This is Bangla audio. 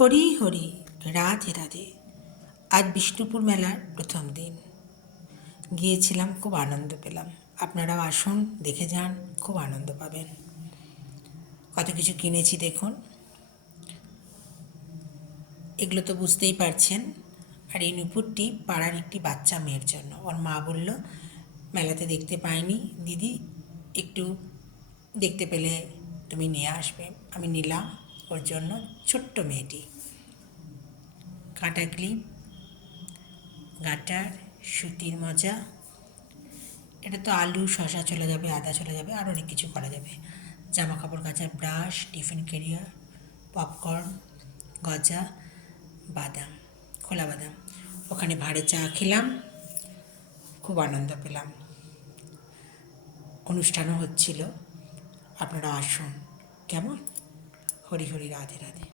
হরি হরি, রাধে রাধে। আজ বিষ্ণুপুর মেলার প্রথম দিন। গিয়েছিলাম, খুব আনন্দ পেলাম। আপনারাও আসুন, দেখে যান, খুব আনন্দ পাবেন। কত কিছু কিনেছি দেখুন। এগুলো তো বুঝতেই পারছেন। আর এই নুপুরটি পাড়ার একটি বাচ্চা মেয়ের জন্য। ওর মা বলল মেলাতে দেখতে পাইনি দিদি, একটু দেখতে পেলে তুমি নিয়ে আসবে। আমি নিলাম ওর জন্য। ছোট্ট মেয়েটি। কাঁটা ক্লিপ, গাটার, সুতির মজা। এটা তো আলু শশা চলে যাবে, আদা চলে যাবে, আর অনেক কিছু করা যাবে। জামা কাপড় কাচার ব্রাশ, টিফিন ক্যারিয়ার, পপকর্ন, গজা, বাদাম, খোলা বাদাম। ওখানে ভাঁড়ে চা খেলাম, খুব আনন্দ পেলাম। অনুষ্ঠানও হচ্ছিল। আপনারা আসুন, কেমন? হরি হরি, রাধে রাধে।